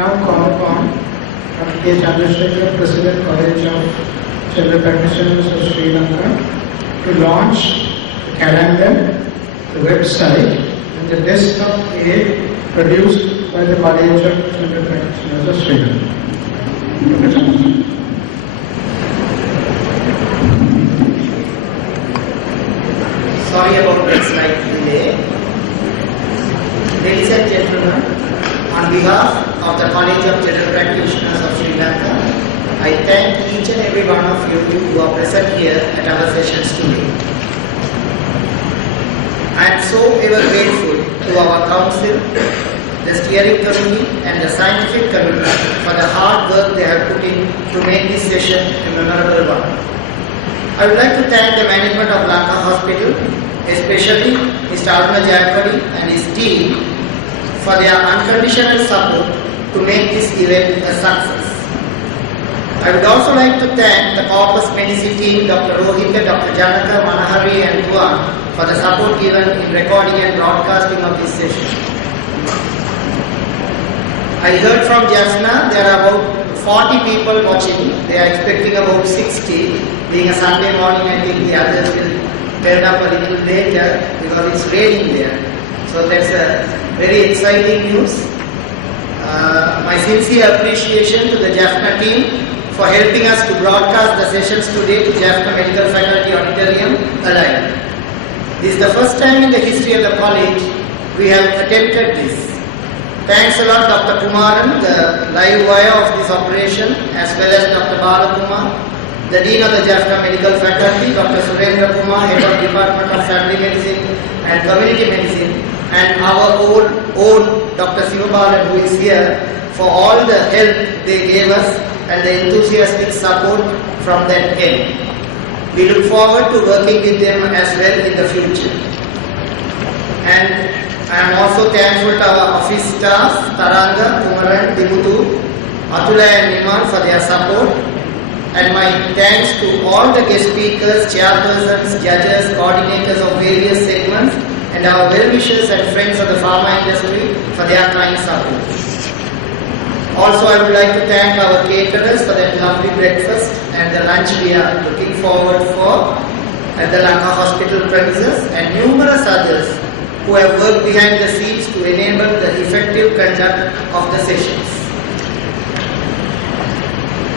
now call upon Dr. K. Chandrasekhar, President College of General Practitioners of Sri Lanka, to launch the calendar, the website, and the desktop aid produced by the College of General Practitioners of Sri Lanka. Dr. Chandrasekhar. Sorry about the slight delay. Ladies and gentlemen, on behalf of the College of General Practitioners of Sri Lanka, I thank each and every one of you who are present here at our sessions today. I am so ever grateful to our council, the steering committee and the scientific committee for the hard work they have put in to make this session a memorable one. I would like to thank the management of Lanka Hospital, especially Mr. Aruna Jayapuri and his team, for their unconditional support to make this event a success. I would also like to thank the Corpus Medici team, Dr. Rohita, Dr. Janaka, Manahari and Tuan for the support given in recording and broadcasting of this session. I heard from Jasna there are about 40 people watching. They are expecting about 60. Being a Sunday morning, I think the others will turn up a little later because it's raining there. So that's a very exciting news. My sincere appreciation to the Jaffna team for helping us to broadcast the sessions today to Jaffna Medical Faculty Auditorium alive. This is the first time in the history of the college we have attempted this. Thanks a lot Dr. Kumaran, the live wire of this operation, as well as Dr. Balakumar, the Dean of the Jaffna Medical Faculty, Dr. Surendra Kumar, Head of Department of Family Medicine and Community Medicine, and our own Dr. Sivabalan, who is here, for all the help they gave us and the enthusiastic support from that end. We look forward to working with them as well in the future. And I am also thankful to our office staff, Taranga, Kumaran, Dimutu, Atula and Niman for their support. And my thanks to all the guest speakers, chairpersons, judges, coordinators of various segments, and our well-wishers and friends of the pharma industry for their kind support. Also, I would like to thank our caterers for that lovely breakfast and the lunch we are looking forward for at the Lanka Hospital premises, and numerous others who have worked behind the scenes to enable the effective conduct of the sessions.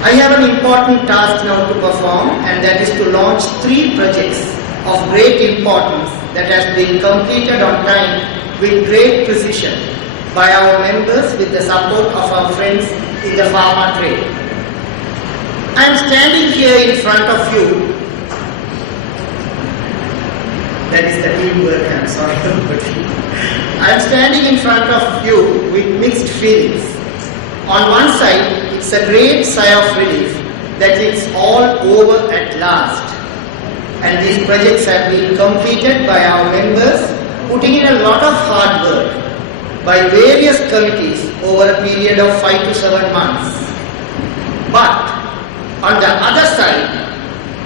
I have an important task now to perform, and that is to launch 3 projects of great importance that has been completed on time with great precision by our members with the support of our friends in the pharma trade. I am standing here in front of you. That is the teamwork, I am sorry. I am standing in front of you with mixed feelings. On one side, it's a great sigh of relief that it's all over at last. And these projects have been completed by our members, putting in a lot of hard work by various committees over a period of 5 to 7 months. But on the other side,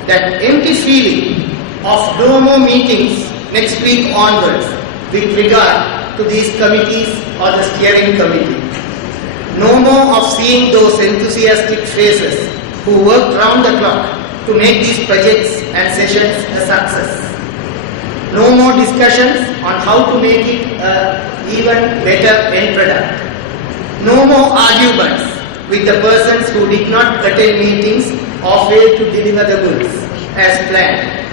that empty feeling of no more meetings next week onwards with regard to these committees or the steering committee. No more of seeing those enthusiastic faces who worked round the clock to make these projects and sessions a success. No more discussions on how to make it an even better end product. No more arguments with the persons who did not attend meetings or failed to deliver the goods as planned.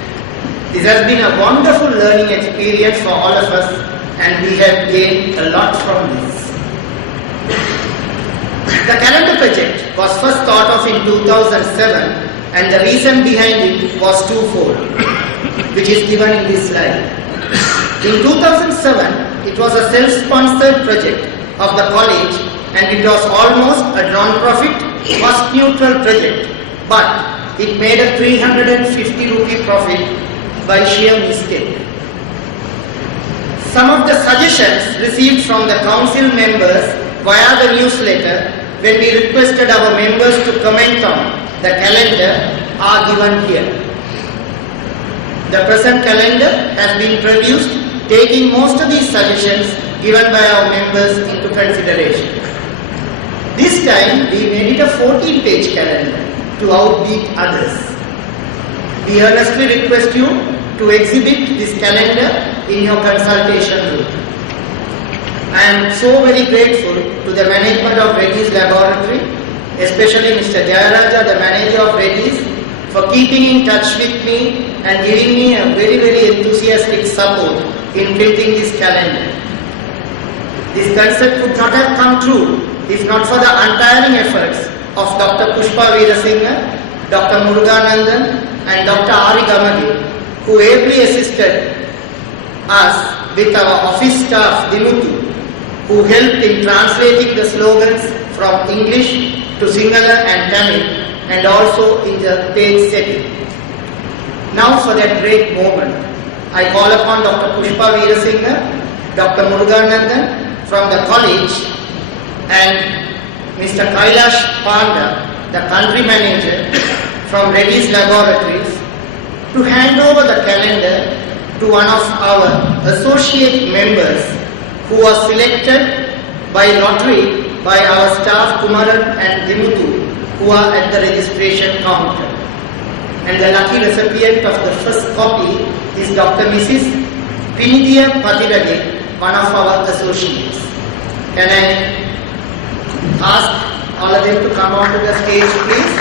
This has been a wonderful learning experience for all of us, and we have gained a lot from this. The calendar project was first thought of in 2007, and the reason behind it was twofold, which is given in this slide. In 2007, it was a self-sponsored project of the college, and it was almost a non-profit, cost-neutral project, but it made a 350 rupee profit by sheer mistake. Some of the suggestions received from the council members via the newsletter when we requested our members to comment on the calendar are given here. The present calendar has been produced taking most of these suggestions given by our members into consideration. This time we made it a 14-page calendar to outbeat others. We earnestly request you to exhibit this calendar in your consultation room. I am so very grateful to the management of Reddy's Laboratory, especially Mr. Jayaraja, the manager of Reddy's, for keeping in touch with me and giving me a very enthusiastic support in printing this calendar. This concept would not have come true if not for the untiring efforts of Dr. Pushpa Veerasinghe, Dr. Muruganandan and Dr. Ari Gamage, who ably assisted us with our office staff Dimuthu, who helped in translating the slogans from English to Sinhala and Tamil and also in the page setting. Now for that great moment, I call upon Dr. Pushpa Veerasinghe, Dr. Muruganandan from the college and Mr. Kailash Panda, the country manager from Reddy's Laboratories, to hand over the calendar to one of our associate members who was selected by lottery by our staff Kumaran and Dimuthu, who are at the registration counter. And the lucky recipient of the first copy is Dr. Mrs. Pinidya Patirage, one of our associates. Can I ask all of them to come onto the stage, please?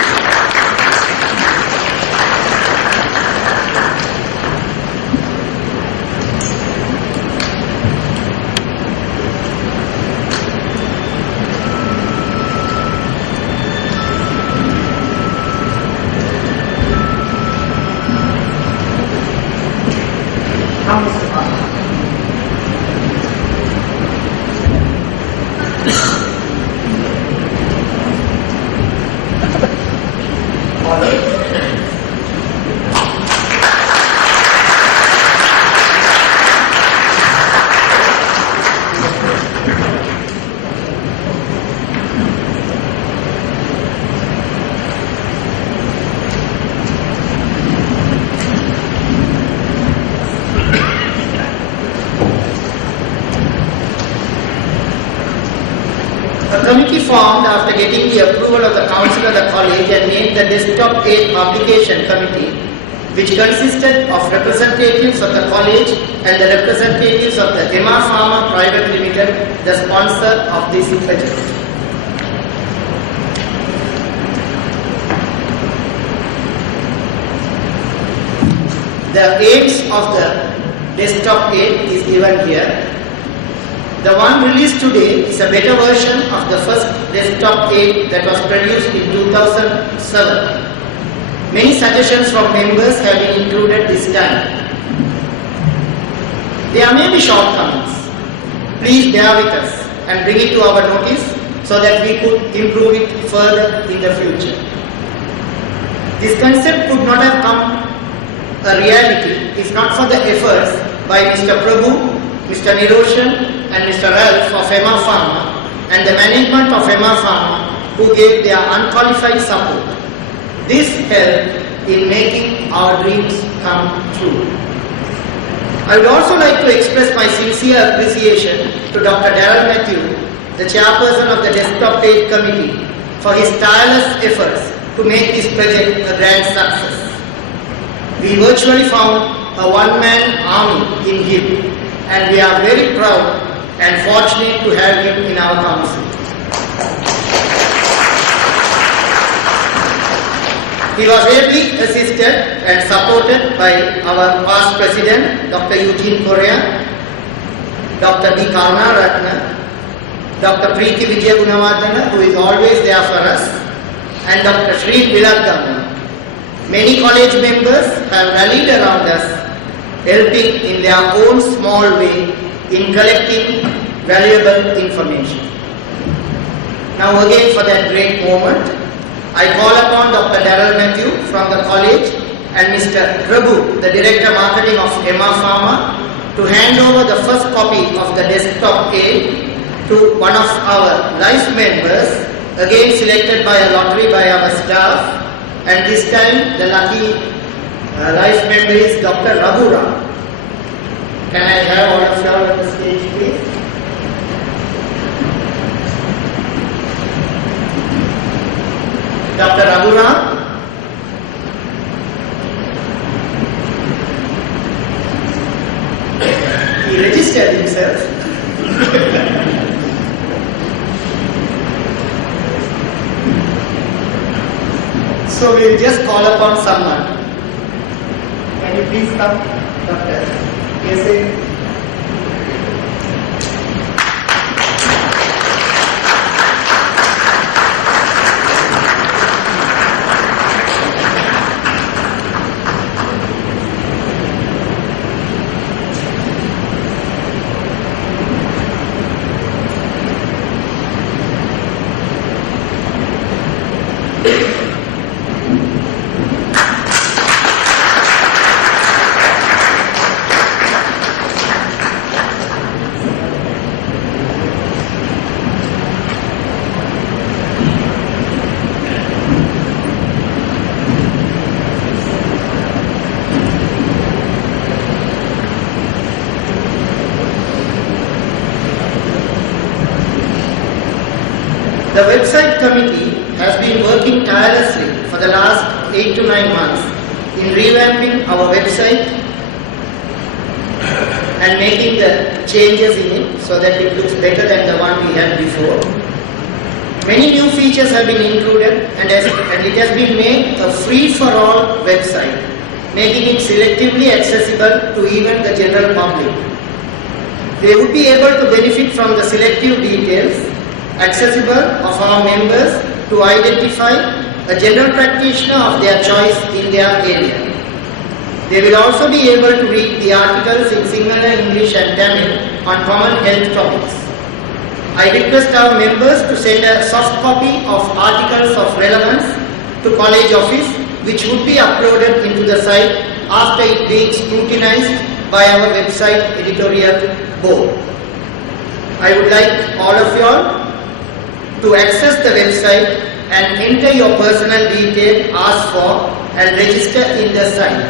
A committee formed after getting the approval of the council of the college and named the Desktop 8 Publication Committee, which consisted of representatives of the college and the representatives of the Emma Pharma Private Limited, the sponsor of this project. The aims of the Desktop 8 is given here. The one released today is a better version of the first Desktop 8 that was produced in 2007. Many suggestions from members have been included this time. There may be shortcomings. Please bear with us and bring it to our notice so that we could improve it further in the future. This concept could not have come a reality if not for the efforts by Mr. Prabhu, Mr. Niroshan and Mr. Ralph of Emma Pharma and the management of Emma Pharma, who gave their unqualified support. This helped in making our dreams come true. I would also like to express my sincere appreciation to Dr. Darrell Matthew, the chairperson of the Desktop 8 Committee, for his tireless efforts to make this project a grand success. We virtually found a one-man army in him, and we are very proud and fortunate to have him in our council. He was ably assisted and supported by our past president, Dr. Eugene Correa, Dr. B. Karunaratna, Dr. Preeti Vijay Gunawardana, who is always there for us, and Dr. Sri Viladgamma. Many college members have rallied around us, helping in their own small way in collecting valuable information. Now again for that great moment, I call upon Dr. Darrell Matthew from the college and Mr. Prabhu, the Director Marketing of Emma Pharma, to hand over the first copy of the Desktop 8 to one of our life members, again selected by a lottery by our staff, and this time the lucky life member is Dr. Raghuram. Can I have all of you all on the stage, please? Dr. Raghuram. He registered himself. So we will just call upon someone. Can you please come, Doctor? Yes, sir. The website committee has been working tirelessly for the last 8 to 9 months in revamping our website and making the changes in it so that it looks better than the one we had before. Many new features have been included and it has been made a free-for-all website, making it selectively accessible to even the general public. They would be able to benefit from the selective details accessible of our members to identify a general practitioner of their choice in their area. They will also be able to read the articles in Sinhala, English and Tamil on common health topics. I request our members to send a soft copy of articles of relevance to College Office, which would be uploaded into the site after it being scrutinized by our website editorial board. I would like all of you all to access the website and enter your personal detail asked for and register in the site.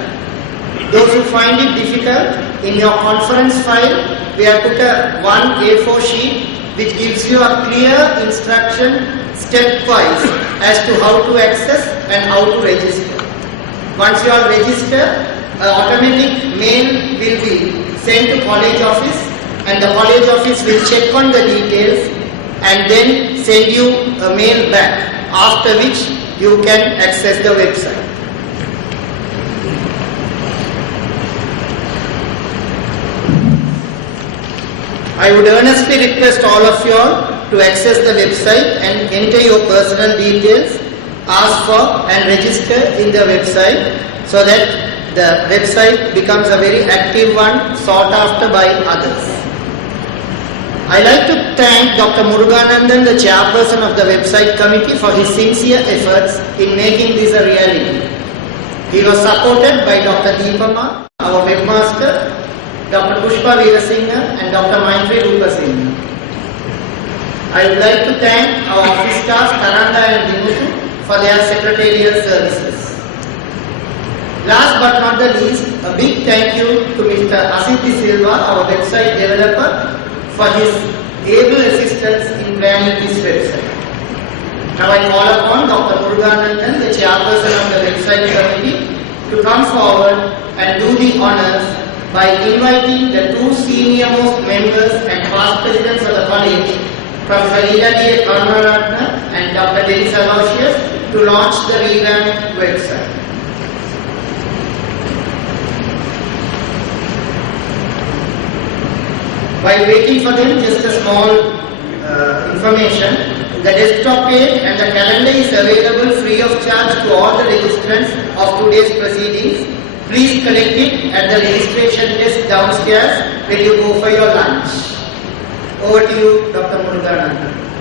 Those who find it difficult, in your conference file, we have put a one A4 sheet which gives you a clear instruction stepwise as to how to access and how to register. Once you are registered, an automatic mail will be sent to College Office and the College Office will check on the details and then send you a mail back, after which you can access the website. I would earnestly request all of you all to access the website and enter your personal details, ask for and register in the website so that the website becomes a very active one sought after by others. I like to thank Dr. Muruganandan, the chairperson of the website committee, for his sincere efforts in making this a reality. He was supported by Dr. Deepama, our webmaster, Dr. Pushpa Veerasinghe and Dr. Maitri Rupasinghe. I would like to thank our office staff, Taranda and Dimutu, for their secretarial services. Last but not the least, a big thank you to Mr. Asiti Silva, our website developer, for his able assistance in planning this website. Now I call upon Dr. Muruganandan, the chairperson of the website committee, to come forward and do the honors by inviting the two senior most members and past presidents of the college, Professor Leela D. Karunaratne and Dr. Dennis Aloysius, to launch the revamped website. While waiting for them, just a small information. The desktop page and the calendar is available free of charge to all the registrants of today's proceedings. Please collect it at the registration desk downstairs when you go for your lunch. Over to you, Dr. Muruganandan.